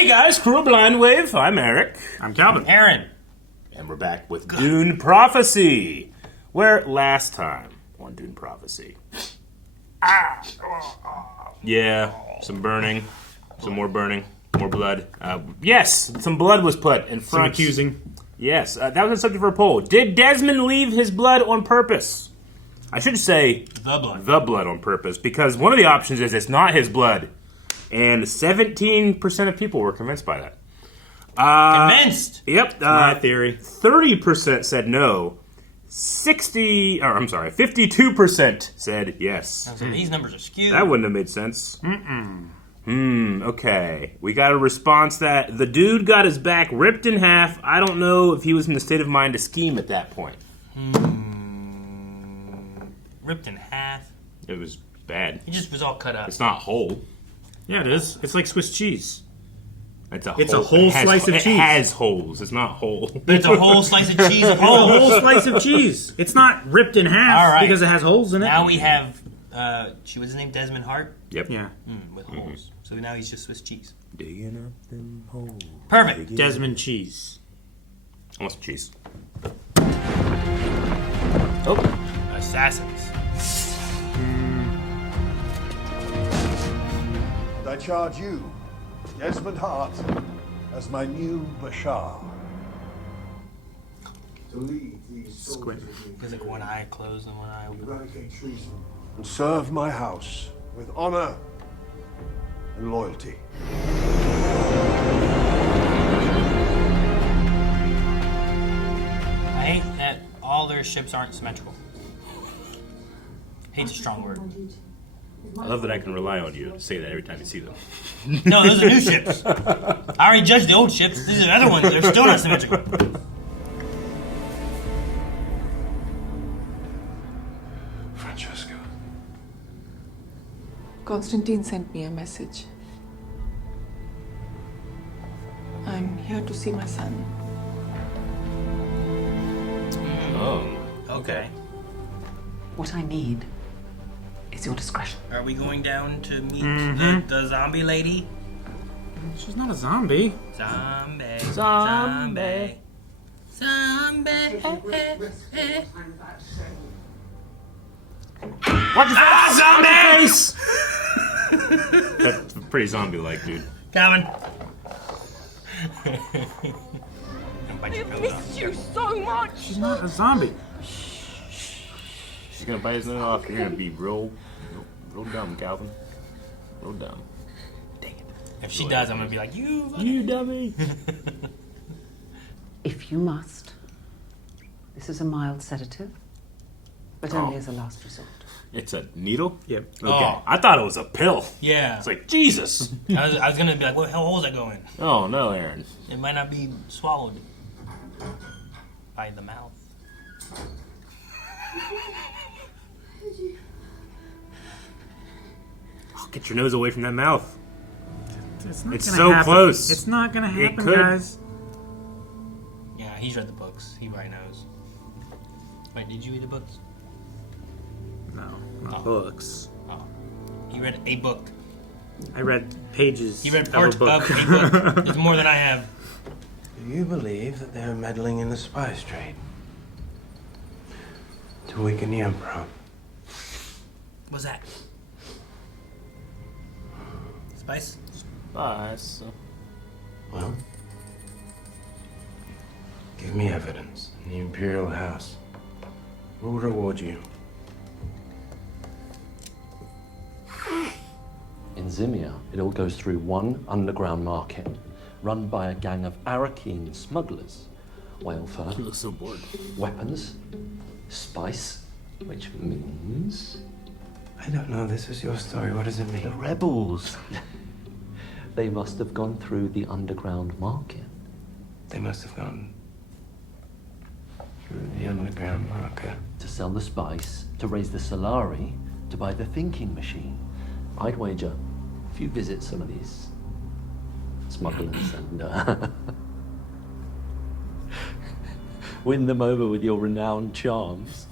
Hey guys, crew of Blind Wave. I'm Eric. I'm Calvin. Aaron. And we're back with Dune Prophecy. Where last time on Dune Prophecy. Yeah, some burning. Some more burning. More blood. Yes, some blood was put in front. Some accusing. Yes, that was a subject for a poll. Did Desmond leave his blood on purpose? I should say the blood on purpose, because one of the options is it's not his blood. And 17% of people were convinced by that. Convinced? Yep. My theory. 30% said no. 52% said yes. So these numbers are skewed. That wouldn't have made sense. Okay. We got a response that the dude got his back ripped in half. I don't know if he was in the state of mind to scheme at that point. Ripped in half. It was bad. He just was all cut up. It's not whole. Yeah, it is. It's like Swiss cheese. It's a whole slice of cheese. It has holes. It's not whole. But it's a whole slice of cheese with It's a holes. whole slice of cheese. It's not ripped in half All right. because it has holes in it. Now we have, she was his name Desmond Hart? Yep. Yeah. With holes. So now he's just Swiss cheese. Digging up them holes. Perfect. Desmond Cheese. Almost cheese. Oh. Assassins. I charge you, Desmond Hart, as my new Bashar. To lead these soldiers There's like one eye closed and one eye open. eradicate treason and serve my house with honor and loyalty. I hate that all their ships aren't symmetrical. Hate's a strong word. I love that I can rely on you to say that every time you see them. No, those are new ships. I already judged the old ships. These are the other ones. They're still not symmetrical. Francesca. Constantine sent me a message. I'm here to see my son. Oh. Okay. What I need is your discretion. Are we going down to meet the zombie lady? She's not a zombie. Zombie. Zombie. Zombie. Watch your face! Zombie! Face! That's pretty zombie-like, dude. Calvin. I've missed you so much! She's not a zombie. She's gonna bite his nose off. You're gonna be real dumb, Calvin. Real dumb. Dang it. If she does, I'm gonna be like, You dummy. If you must, this is a mild sedative, but only as a last resort. It's a needle? Yep. Okay. Oh. I thought it was a pill. Yeah. It's like, Jesus. I was gonna be like, what hell hole is that going? Oh, no, Aaron. It might not be swallowed by the mouth. Oh, get your nose away from that mouth. It's not It's gonna so happen. close. It's not gonna happen, could. guys. Yeah, he's read the books. He probably knows. Wait, did you read the books? No, not books. Oh. He read a book. I read pages He read of part a book. of a book. It's more than I have. Do you believe that they're meddling in the spice trade? To weaken the Emperor? What's that? Spice? Nice. Well, give me evidence in the Imperial House. We'll reward you. In Zimia, it all goes through one underground market run by a gang of Arakeen smugglers. Whale fur, You look so bored. weapons, spice, which means I don't know. This is your story. What does it the mean? rebels. They must have gone through the underground market. They must have gone through the underground market. To sell the spice, to raise the Solari, to buy the thinking machine. I'd wager if you visit some of these smugglers and win them over with your renowned charms,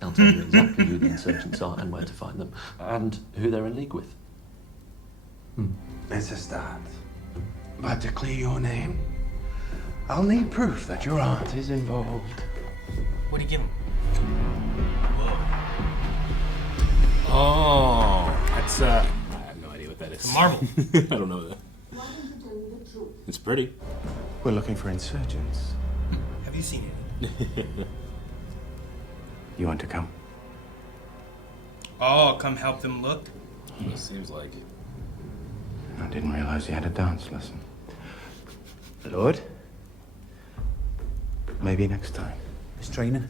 I'll tell you exactly who the insurgents are and where to find them, and who they're in league with. It's a start. But to clear your name, I'll need proof that your aunt is involved. What do you give him? Oh, that's I have no idea what that is. It's a marble. I don't know that. It's pretty. We're looking for insurgents. Have you seen it? You want to come? Oh, come help them look. It seems like. I didn't realize you had a dance lesson. Lord? Maybe next time. This training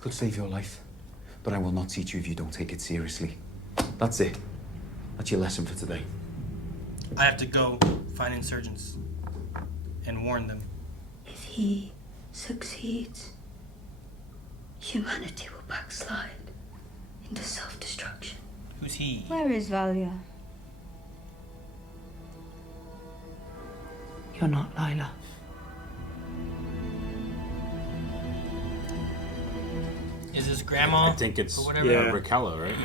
could save your life, but I will not teach you if you don't take it seriously. That's it. That's your lesson for today. I have to go find insurgents and warn them. If he succeeds, humanity will backslide into self-destruction. Who's he? Where is Valia? You're not Lila. Is his grandma? I think it's or whatever. Yeah. Raquel, right?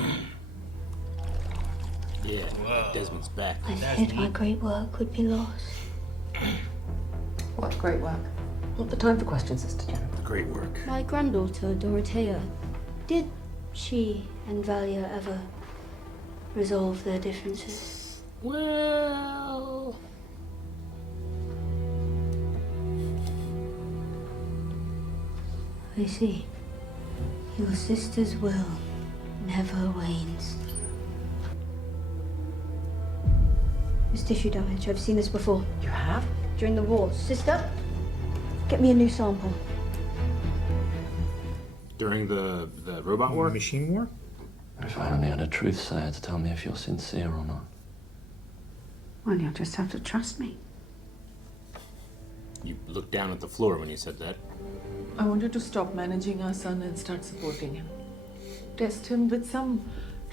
Yeah, Whoa. Desmond's back. I That's feared my neat. great work would be lost. What great work. Not the time for questions, Sister Jen. Great work. My granddaughter, Dorothea, did she and Valia ever resolve their differences? Well, I see. Your sister's will never wanes. It's tissue damage. I've seen this before. You have? During the war. Sister, get me a new sample. during the robot war? Machine war? If I only had a truth sayer to tell me if you're sincere or not. Well, you'll just have to trust me. You looked down at the floor when you said that. I want you to stop managing our son and start supporting him. Test him with some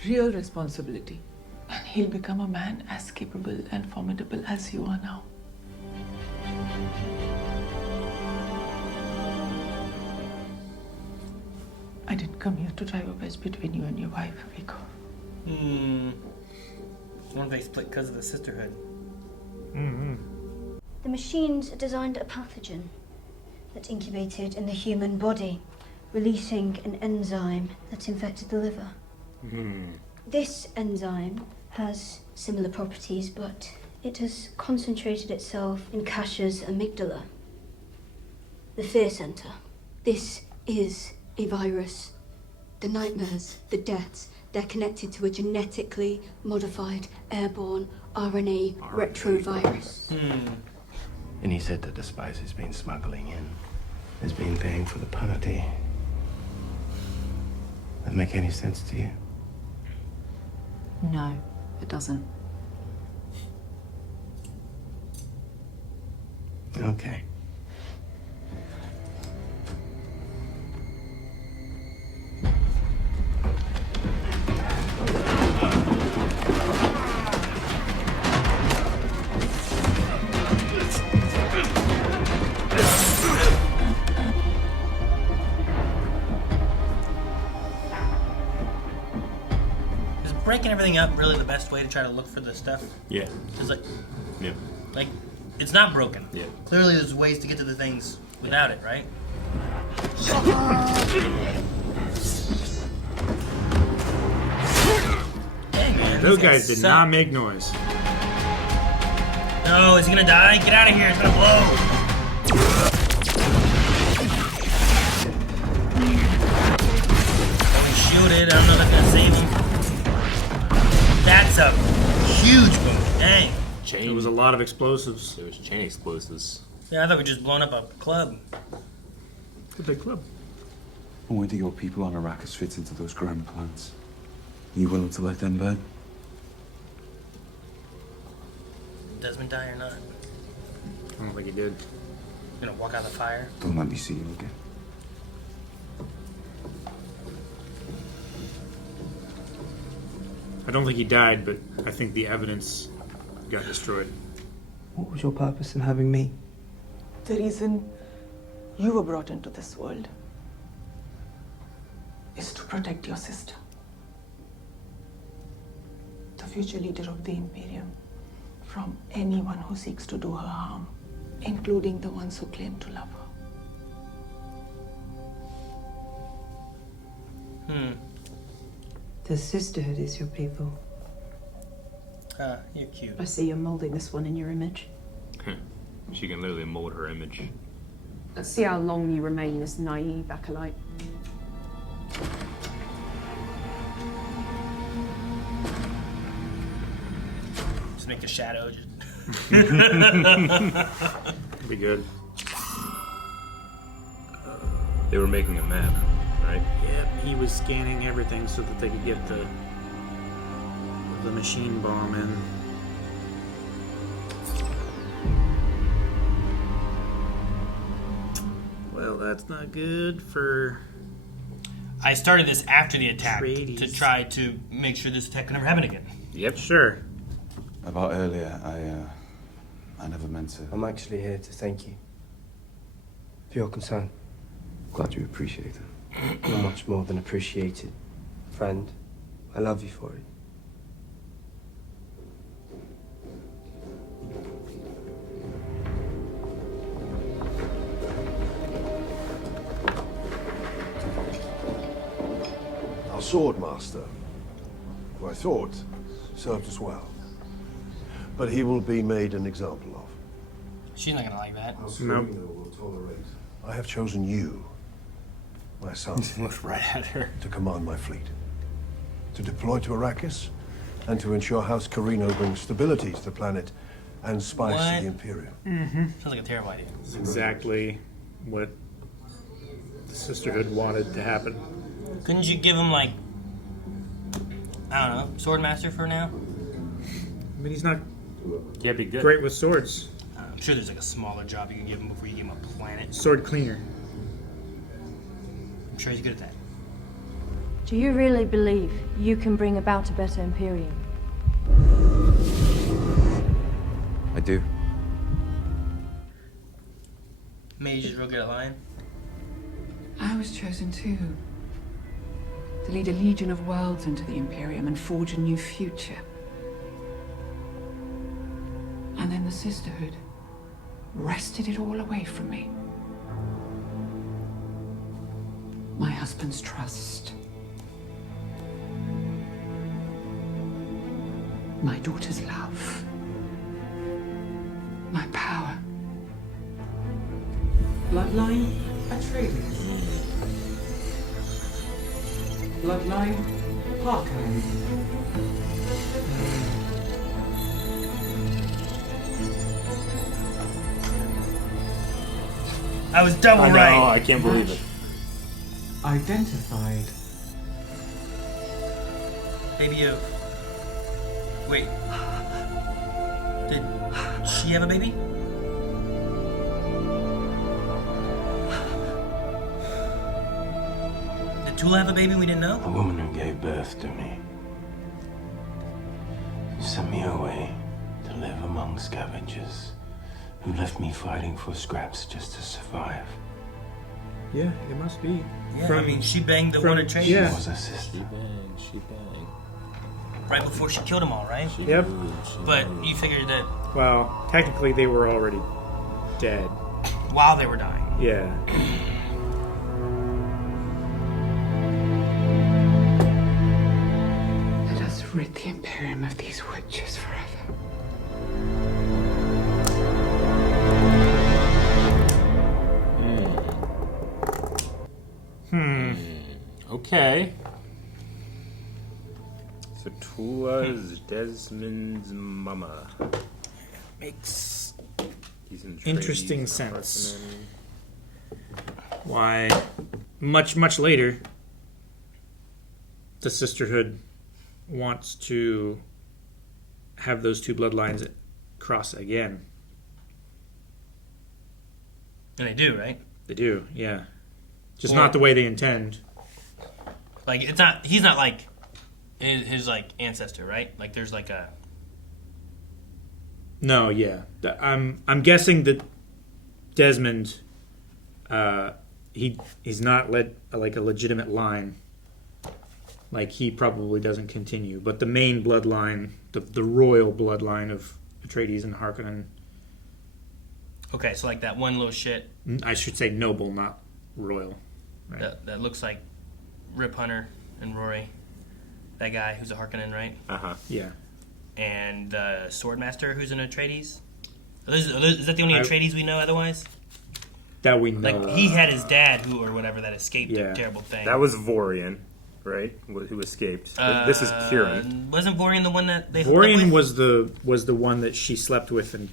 real responsibility. And he'll become a man as capable and formidable as you are now. I didn't come here to drive a wedge between you and your wife, Rico. What if they split because of the sisterhood? The machines designed a pathogen that incubated in the human body, releasing an enzyme that infected the liver. This enzyme has similar properties, but it has concentrated itself in Kasha's amygdala, the fear center. This is a virus. The nightmares, the deaths, they're connected to a genetically modified airborne RNA retrovirus. And he said that the spice has been smuggling in, has been paying for the party. That make any sense to you? No, it doesn't. Okay. Is breaking everything up really the best way to try to look for the stuff? Yeah. Because Yeah. like, it's not broken. Yeah. Clearly, there's ways to get to the things without it, right? Dang, man. Those these guys did suck. not make noise. No, is he gonna die? Get out of here! It's gonna blow. Only shielded. I don't know if that's gonna save him. That's a huge boom. Dang. Chain. There was a lot of explosives. There was chain explosives. Yeah, I thought we just blown up a club. It's a big club. And where do your people on Arrakis fit into those grand plans? Are you willing to let them burn? Desmond die or not? I don't think he did. Gonna walk out of the fire. Don't let me see you again. I don't think he died, but I think the evidence got destroyed. What was your purpose in having me? The reason you were brought into this world is to protect your sister, the future leader of the Imperium. from anyone who seeks to do her harm, including the ones who claim to love her. The Sisterhood is your people. You're cute. I see you're molding this one in your image. She can literally mold her image. Let's see how long you remain this naive acolyte. Just make a shadow. Be good. They were making a map, right? Yep, he was scanning everything so that they could get the machine bomb in. Well, that's not good for... I started this after the attack Trades. to try to make sure this attack could never happen again. Yep. Sure. About earlier, I never meant to. I'm actually here to thank you for your concern. Glad you appreciate it. You're much more than appreciated. Friend, I love you for it. Our swordmaster, who I thought served us well. But he will be made an example of. She's not gonna like that. Nope. Will tolerate. I have chosen you, my son, Looked right at her. to command my fleet, to deploy to Arrakis, and to ensure House Carino brings stability to the planet and spice What? to the Imperium. Sounds like a terrible idea. It's exactly what the Sisterhood wanted to happen. Couldn't you give him, like, I don't know, Swordmaster for now? I mean, he's not Yeah, be good. great with swords. I'm sure there's like a smaller job you can give him before you give him a planet. Sword cleaner. I'm sure he's good at that. Do you really believe you can bring about a better Imperium? I do. Mage is real good at lying. I was chosen too. To lead a legion of worlds into the Imperium and forge a new future. And then the Sisterhood wrested it all away from me. My husband's trust. My daughter's love. My power. Bloodline Atreides. Bloodline Harkonnen. I was double I know, right. I can't believe it. Identified. Baby of. Wait. Did she have a baby? Did Tula have a baby we didn't know? The woman who gave birth to me. You sent me away to live among scavengers who left me fighting for scraps just to survive. Yeah, it must be. Yeah, I mean, she banged the one at Trace. She was a sister. She banged. Right before she killed them all, right? Yep. But you figured that Well, technically they were already dead. while they were dying. Yeah. Let us rid the Imperium of these witches forever. Okay. So Tula's Desmond's mama. Makes He's in interesting Atreides, sense. Harkonnen. Why, much later, the Sisterhood wants to have those two bloodlines cross again. And they do, right? They do, yeah. Just Well- not the way they intend. Like, it's not, he's not like his like ancestor, right? Like, there's like a. No, yeah. I'm guessing that Desmond, he's not like a legitimate line. Like, he probably doesn't continue. But the main bloodline, the royal bloodline of Atreides and Harkonnen. Okay, so like that one little shit I should say noble, not royal. Right. that looks like Rip Hunter and Rory. That guy who's a Harkonnen, right? Yeah. And the Swordmaster who's an Atreides. Is that the only Atreides we know otherwise? That we know. Like he had his dad who or whatever that escaped a terrible thing. That was Vorian, right? Who escaped. This is Kieran. Wasn't Vorian the one that they Vorian was the one that she slept with and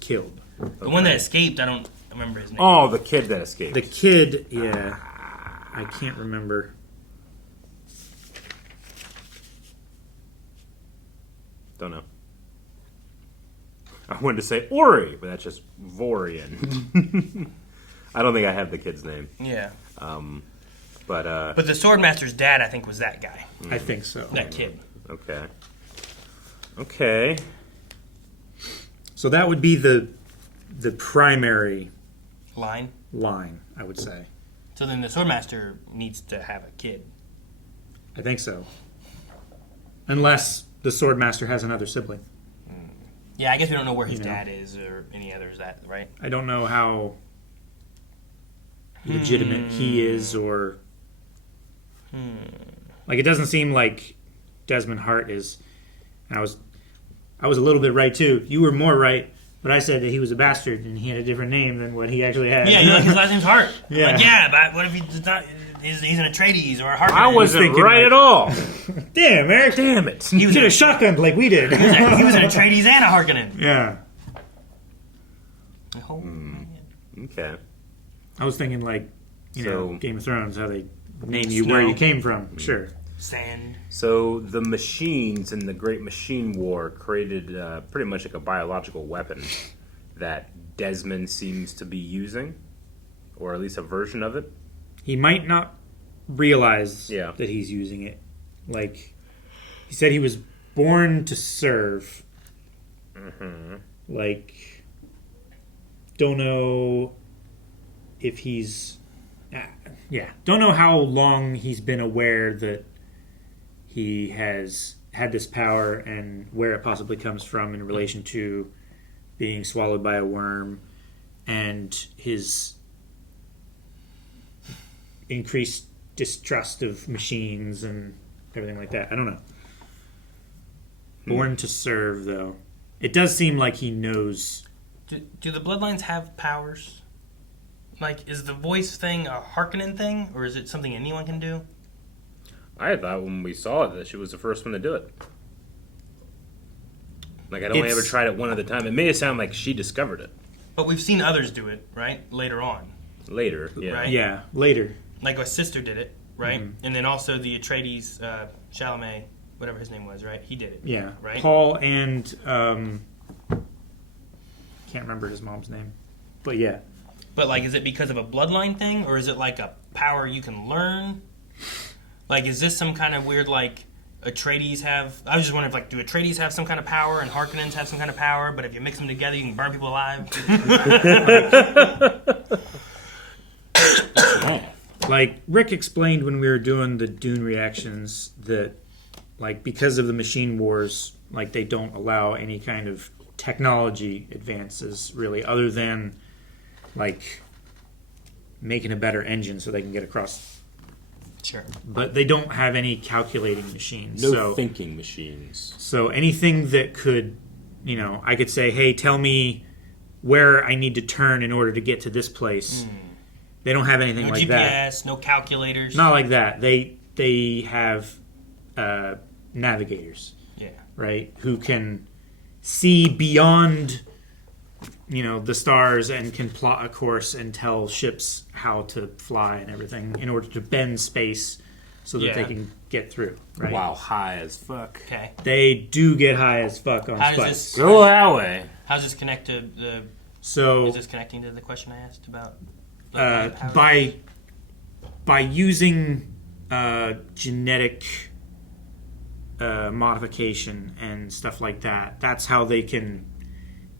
killed. The one that escaped, I don't remember his name. Oh, the kid that escaped. The kid, yeah. I can't remember. Don't know. I wanted to say Ori, but that's just Vorian. I don't think I have the kid's name. Yeah. But the Swordmaster's dad, I think, was that guy. I think so. That kid. Okay. So that would be the primary line, I would say. So then the Swordmaster needs to have a kid. I think so. Unless the Swordmaster has another sibling. Yeah, I guess we don't know where his dad is or any others, that right? I don't know how legitimate he is, or like it doesn't seem like Desmond Hart is. And I was a little bit right too. You were more right, but I said that he was a bastard and he had a different name than what he actually had. Yeah, you're like, his last name's Hart. Yeah. Like, yeah, but what if he's not? He's an Atreides or a Harkonnen. I wasn't right at all. Damn, Eric. Damn it. He was a shotgun like we did. He was an Atreides and a Harkonnen. Yeah. Okay. I was thinking like, you know, Game of Thrones, how they name you Snow. where you came from. Sure. Sand. So the machines in the Great Machine War created pretty much like a biological weapon that Desmond seems to be using, or at least a version of it. He might not realize that he's using it. Like, he said he was born to serve. Like, don't know if he's... don't know how long he's been aware that he has had this power and where it possibly comes from in relation to being swallowed by a worm and his increased distrust of machines and everything like that. I don't know. Born to serve, though. It does seem like he knows. Do the Bloodlines have powers? Like, is the voice thing a Harkonnen thing, or is it something anyone can do? I thought when we saw it that she was the first one to do it. Like, I'd only ever tried it one other time. It made it sound like she discovered it. But we've seen others do it, right? Later on. Later, yeah. Right? Yeah, later. Like my sister did it, right? Mm-hmm. And then also the Atreides, Chalamet, whatever his name was, right? He did it. Yeah. Right? Paul and... can't remember his mom's name. But yeah. But, like, is it because of a bloodline thing, or is it, like, a power you can learn? Like, is this some kind of weird, like, Atreides have... I was just wondering if, like, do Atreides have some kind of power and Harkonnens have some kind of power, but if you mix them together, you can burn people alive? Like, Rick explained when we were doing the Dune reactions that, like, because of the machine wars, like, they don't allow any kind of technology advances, really, other than, like, making a better engine so they can get across. Sure. But they don't have any calculating machines. No thinking machines. So anything that could, you know, I could say, hey, tell me where I need to turn in order to get to this place. They don't have anything like GPS, that. no calculators. Not like that. They have navigators. Yeah. Right? Who can see beyond, you know, the stars and can plot a course and tell ships how to fly and everything in order to bend space so that they can get through. Right? Wow, high as fuck. Okay. They do get high as fuck on spice. Go that way. How does this connect to the... So... Is this connecting to the question I asked about... by using genetic modification and stuff like that, that's how they can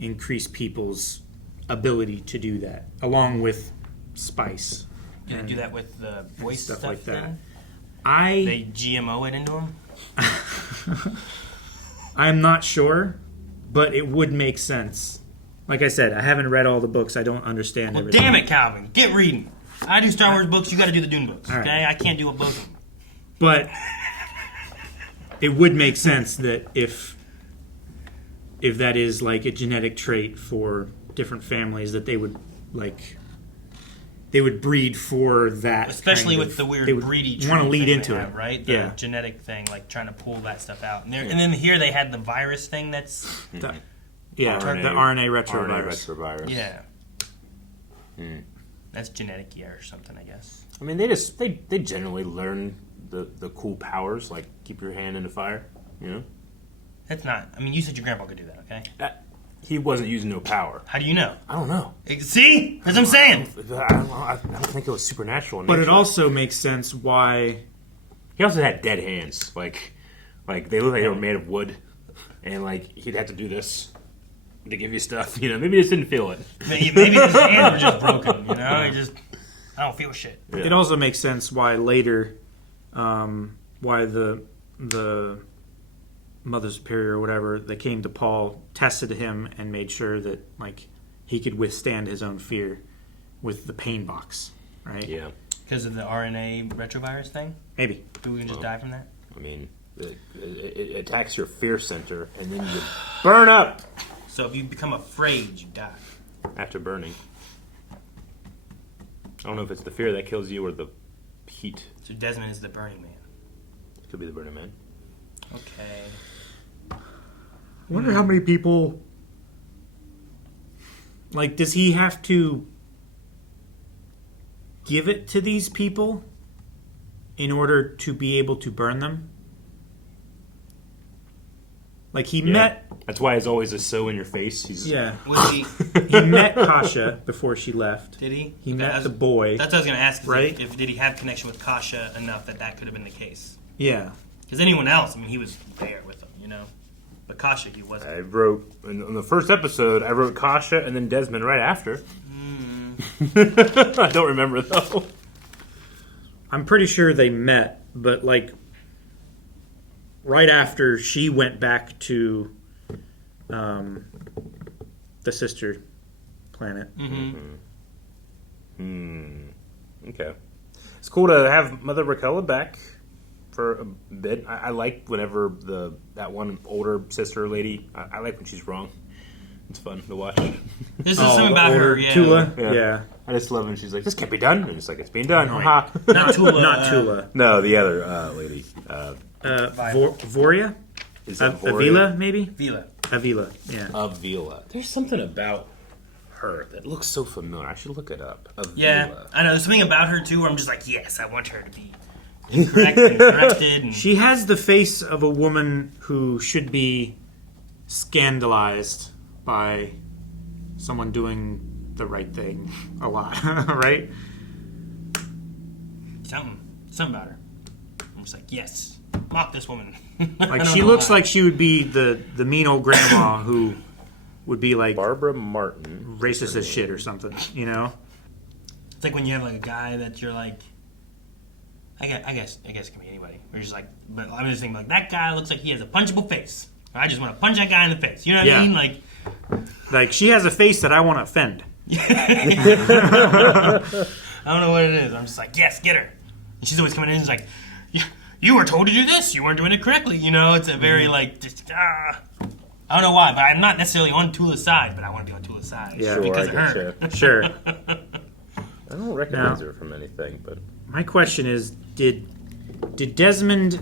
increase people's ability to do that, along with spice. Do they do that with the voice stuff like that? then? They GMO it into them? I'm not sure, But it would make sense. Like I said, I haven't read all the books. I don't understand everything. Damn it, Calvin. Get reading. I do Star Wars books. You got to do the Dune books. All Okay? right. I can't do a book. But it would make sense that if that is like a genetic trait for different families, that they would breed for that. Especially kind with of, the weird they would breedy want to tree lead thing into they it, have, right? The Yeah. genetic thing, like trying to pull that stuff out. And then here they had the virus thing that's... The RNA retrovirus. Yeah. That's genetic or something, I guess. I mean, they generally learn the cool powers, like keep your hand in the fire, you know? That's not... I mean, you said your grandpa could do that, okay? He wasn't using no power. How do you know? I don't know. See? That's what I'm saying. I don't think it was supernatural. In But it nature. also makes sense why... He also had dead hands. Like they looked like they were made of wood. And, like, he'd have to do this to give you stuff. You know, maybe he just didn't feel it. Maybe his hands were just broken, you know? I don't feel shit. Yeah. It also makes sense why later, why the Mother Superior or whatever, they came to Paul, tested him, and made sure that like he could withstand his own fear with the pain box, right? Yeah. Because of the RNA retrovirus thing? Maybe. We can just die from that? I mean, it attacks your fear center, and then you burn up. So if you become afraid, you die. After burning. I don't know if it's the fear that kills you or the heat. So Desmond is the Burning Man. Could be the Burning Man. Okay. I wonder how many people... Like, does he have to give it to these people in order to be able to burn them? Like, he met... That's why it's always a so in your face. He's Was he... He met Kasha before she left. Did he? He met the boy. That's what I was going to ask. Right? If did he have connection with Kasha enough that could have been the case? Yeah. Because anyone else, I mean, he was there with them, you know? But Kasha, he wasn't. I wrote, in the first episode, I wrote Kasha and then Desmond right after. I don't remember, though. I'm pretty sure they met, but, like, right after she went back to the sister planet. Okay. It's cool to have Mother Raquella back for a bit. I like whenever that one older sister lady, I like when she's wrong. It's fun to watch. There's something about her, yeah. Tula? Yeah. I just love when she's like, this can't be done. And it's like, it's being done. No, Haha. Not Tula. Not Tula. No, the other lady. Voria? Is that Voria? Avila, maybe? Avila, yeah. Avila. There's something about her that looks so familiar. I should look it up. Avila. Yeah, I know. There's something about her, too, where I'm just like, yes, I want her to be incorrect and corrected. And... She has the face of a woman who should be scandalized by someone doing the right thing a lot, right? Something about her. I'm just like, yes, mock this woman. Like, she looks like she would be the mean old grandma who would be like Barbara Martin, racist as shit or something, you know? It's like when you have like a guy that you're like, I guess it can be anybody. You're just like, but I'm just thinking like that guy looks like he has a punchable face. I just want to punch that guy in the face. You know what I mean? Like she has a face that I want to offend. I don't know what it is. I'm just like, yes, get her. And she's always coming in and she's like, you were told to do this. You weren't doing it correctly. You know, it's a very like, just, I don't know why, but I'm not necessarily on Tula's side, but I want to be on Tula's side. Yeah, because of her. Sure. I don't recognize her from anything, but... My question is, did Desmond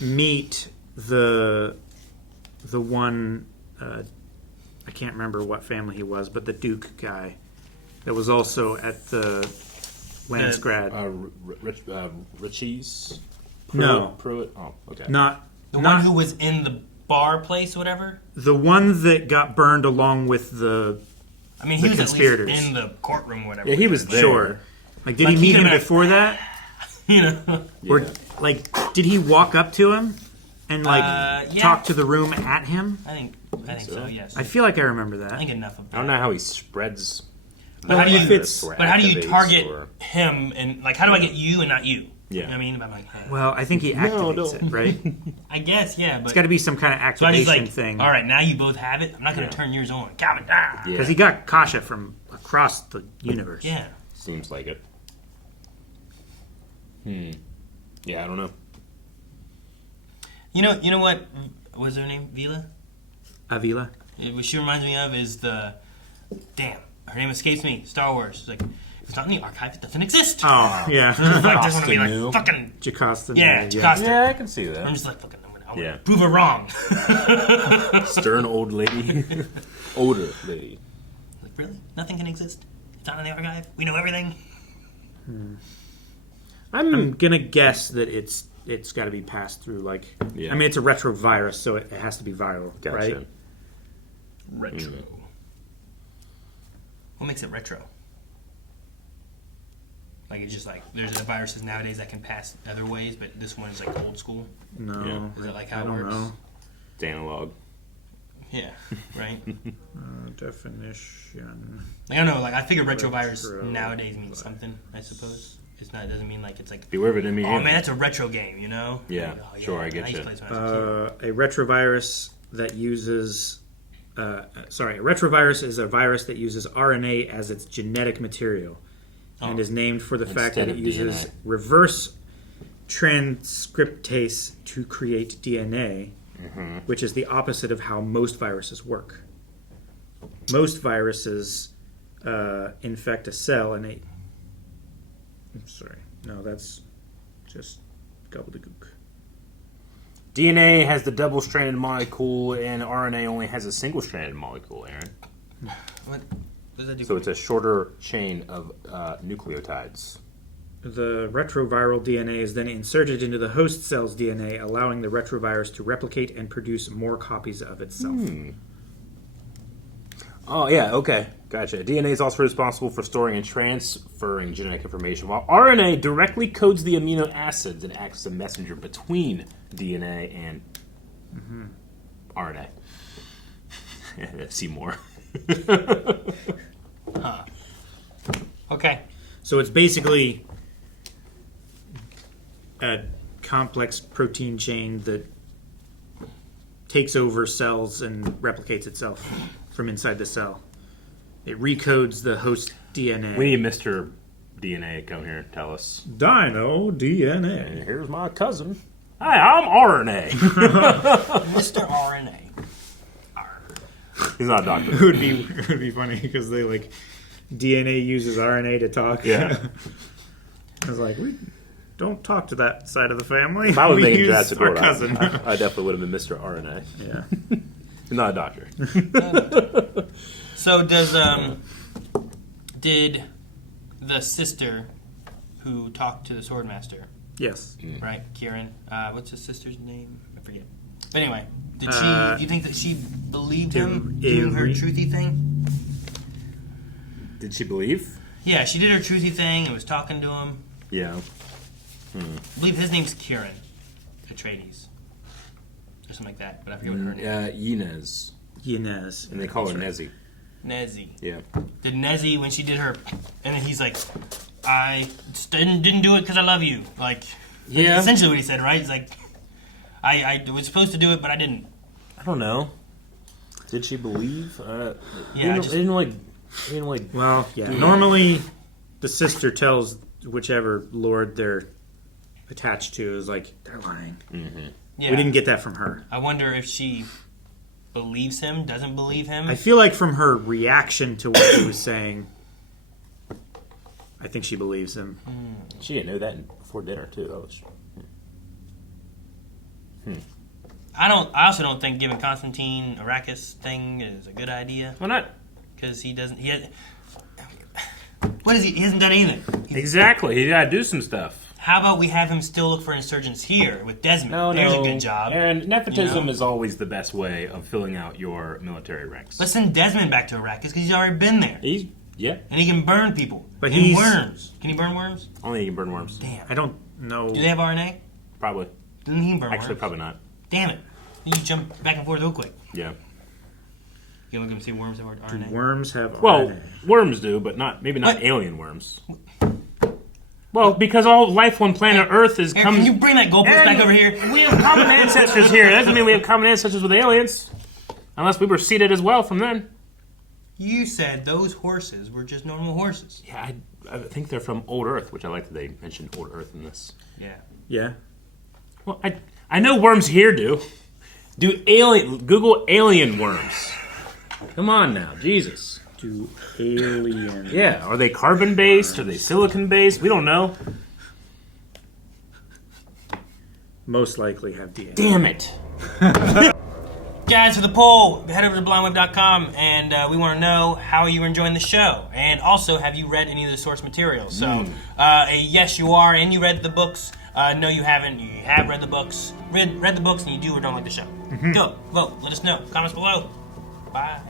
meet the one, I can't remember what family he was, but the Duke guy that was also at the Lance grad? Richie's? No. Pruitt? Oh, okay. Not the one who was in the bar place or whatever? The one that got burned along with the he was conspirators. At least in the courtroom or whatever. Yeah, he was there. Sure. Like, did he meet him before that? You know? Or, like, did he walk up to him and, like, talk to the room at him? I think so, yes. I feel like I remember that. I think enough of that. I don't know how he spreads... But how do you target him and, like, how do I get you and not you? Yeah. You know what I mean? I'm like, Well, I think he activates it, right? I guess, yeah. But It's got to be some kind of so I just activation like, thing. all right, now you both have it. I'm not going to turn yours on. Calvin, Because he got Kasha from across the universe. Yeah. Seems like it. Yeah, I don't know. You know what? What's her name? Vila? Avila? What she reminds me of is the... Damn. Her name escapes me. Star Wars. It's like, if it's not in the archive, it doesn't exist. Oh, yeah. So it's like, there's going to be like fucking... Jocasta. Yeah, Jocasta. Yeah, I can see that. I'm just like, fucking, I'm gonna prove her wrong. Stern old lady. Older lady. Like, really? Nothing can exist? It's not in the archive? We know everything? I'm gonna guess that it's got to be passed through like. Yeah. I mean, it's a retrovirus, so it has to be viral, Gotcha. right? Retro. What makes it retro? Like it's just like there's viruses nowadays that can pass other ways, but this one is like old school. No, Yeah. Is it like how I it don't works? know. It's analog. Yeah, right. Definition. Like, I don't know. Like I figure retrovirus nowadays means something. I suppose it's not. It doesn't mean like it's like. Beware of enemy. Oh man, that's a retro game. You know? Yeah, Like, oh, sure, I get used you. to play this when I was a kid. A retrovirus that uses. A retrovirus is a virus that uses RNA as its genetic material, and is named for the fact that Instead it of uses DNA. reverse transcriptase to create DNA, which is the opposite of how most viruses work. Most viruses infect a cell and I'm sorry. No, that's just gobbledygook. DNA has the double-stranded molecule, and RNA only has a single-stranded molecule, Aaron. What does that do? So it's a shorter chain of nucleotides. The retroviral DNA is then inserted into the host cell's DNA, allowing the retrovirus to replicate and produce more copies of itself. Oh, yeah, okay. Gotcha. DNA is also responsible for storing and transferring genetic information, while RNA directly codes the amino acids and acts as a messenger between DNA and RNA. See more. Huh. Okay. So it's basically a complex protein chain that takes over cells and replicates itself from inside the cell. It recodes the host DNA. We need Mr. DNA to come here and tell us. Dino DNA. And here's my cousin. Hi, I'm RNA. Mr. RNA. He's not a doctor. It would be funny because they like DNA uses RNA to talk. Yeah. I was like, we don't talk to that side of the family. If I was we making use Jurassic our World, cousin. I definitely would have been Mr. RNA. Yeah. He's not a doctor. So did the sister who talked to the Swordmaster? Yes. Right, Kieran. What's his sister's name? I forget. But anyway, did she? Uh, Do you think that she believed him Avery? doing her truthy thing? Did she believe? Yeah, she did her truthy thing and was talking to him. Yeah. I believe his name's Kieran Atreides. Or something like that, but I forget what her name is. Yinez. And they call her Nezzy. Nezzy. Yeah. Did Nezzy, when she did her... And then he's like, I didn't do it because I love you. Like, Yeah. essentially what he said, right? He's like, I was supposed to do it, but I didn't. I don't know. Did she believe? Yeah, Well, yeah. Normally, the sister tells whichever lord they're attached to is like, they're lying. Yeah. We didn't get that from her. I wonder if she believes him, doesn't believe him. I feel like from her reaction to what he was saying, I think she believes him. She didn't know that before dinner, too. That was... I also don't think giving Constantine Arrakis thing is a good idea. Why not? Because he doesn't... What is he? He hasn't done anything. Exactly. He got to do some stuff. How about we have him still look for insurgents here with Desmond? No, There's a good job. And nepotism You know? is always the best way of filling out your military ranks. Let's send Desmond back to Arrakis because he's already been there. Yeah. And he can burn people. But and he's... worms. Can he burn worms? Only he can burn worms. Damn. I don't know. Do they have RNA? Probably. Doesn't he burn Actually, worms? probably not. Damn it. You jump back and forth real quick. Yeah. You look and see worms have RNA? Do worms have Well, RNA? worms do, but maybe not What? alien worms. Well, because all life on planet Earth is Eric, coming. can you bring that goalpost back over here? We have common ancestors here. That doesn't mean we have common ancestors with aliens. Unless we were seeded as well from then. You said those horses were just normal horses. Yeah, I think they're from Old Earth, which I like that they mentioned Old Earth in this. Yeah. Yeah. Well, I know worms here do. Google alien worms. Come on now, Jesus. Do alien. Yeah, are they carbon based? Are they silicon based? We don't know. Most likely have DNA. Damn it. Guys, for the poll, head over to blindweb.com and we want to know how you are enjoying the show. And also, have you read any of the source material? So, a yes, you are, and you read the books. No, you haven't. You have read the books. Read the books, and you do or don't like the show. Go, vote. Let us know. Comments below. Bye.